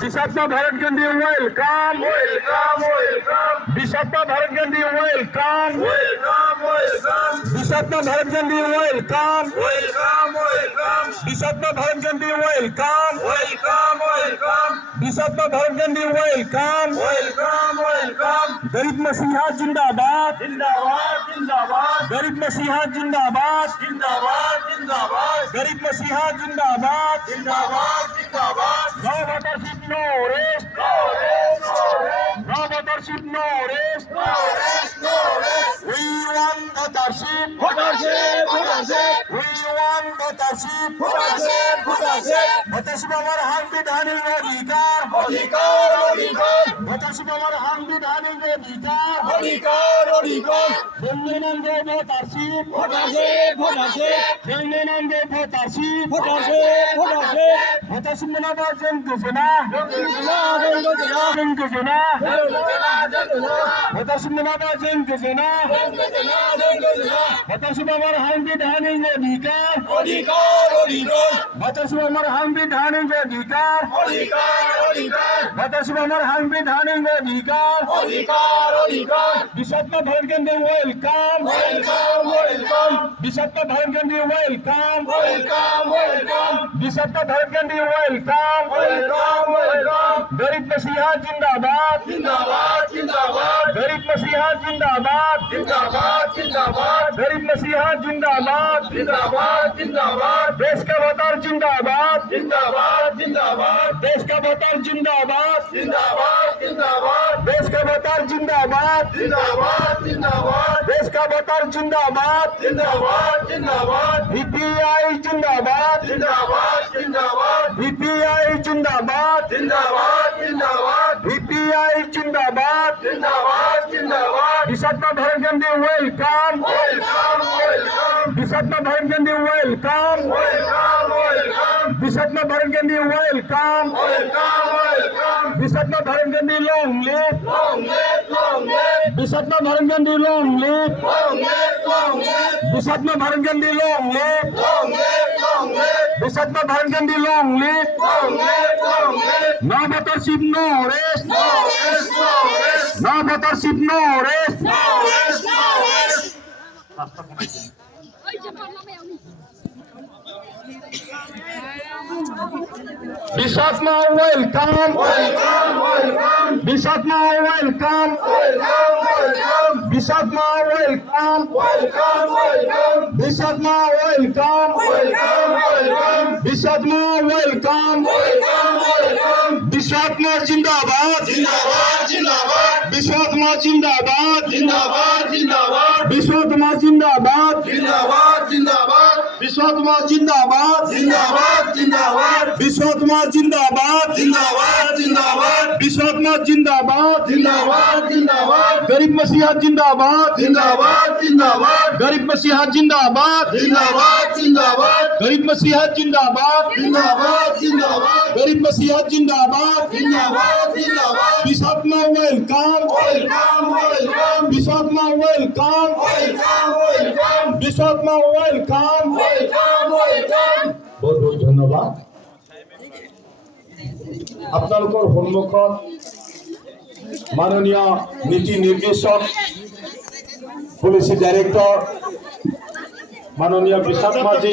Bishakha Bharat Gandhi welcome Bishakha Bharat Gandhi welcome Bishakha Bharat Gandhi welcome Bishakha Bharat Gandhi welcome Bishakha Bharat Gandhi welcome गरीब मसीहा जिंदाबाद गरीब मसीहा जिंदाबाद गरीब मसीहा जिंदाबाद No votership, no arrest. No votership, no arrest. We want votership. We want votership. votership আমার সাংবিধানিক অধিকার votership আমার সাংবিধানিক অধিকার জনগণকে votership জনগণকে votership votership মানে জনগণনা votership মানে জনগণনা votership আমার সাংবিধানিক অধিকার votership আমার সাংবিধানিক অধিকার votership আমার সাংবিধানিক অধিকার Bishakha Bharat Gandhi welcome Bishakha Bharat Gandhi welcome Bishakha Bharat Gandhi welcome गरीब मसीहा जिंदाबाद गरीब मसीहा जिंदाबाद गरीब मसीहा जिंदाबाद देश का वोटर जिंदाबाद देश का वोटर जिंदाबाद देश का वोटर जिंदाबाद देश का वोटर जिंदाबाद बीपीआई जिंदाबाद बीपीआई जिंदाबाद बीपीआई जिंदाबाद Vishakha Bharat Gandhi welcome Vishakha Bharat Gandhi welcome Vishakha Bharat Gandhi welcome Vishakha Bharat Gandhi long live Vishakha Bharat Gandhi long live Vishakha Bharat Gandhi long live Vishakha Bharat Gandhi long live No votership, no arrest. No votership, no arrest. Bishatma welcome. Bishatma welcome. Bishatma welcome. Bishatma welcome. Bishatma welcome. Bishatma जिंदाबाद Bishatma जिंदाबाद Bishatma जिंदाबाद Bishatma जिंदाबाद Bishatma जिंदाबाद Bishatma जिंदाबाद गरीब मसीहा जिंदाबाद गरीब मसीहा जिंदाबाद गरीब मसीहा जिंदाबाद गरीब मसीहा जिंदाबाद Bishatma welcome Bishatma welcome Bishatma welcome बहुत बहुत धन्यवाद আপোনালোকৰ সন্মুখত মাননীয় নীতি নিৰ্দেশক পুলিচ ডাইৰেক্টৰ মাননীয় বিশাখাজি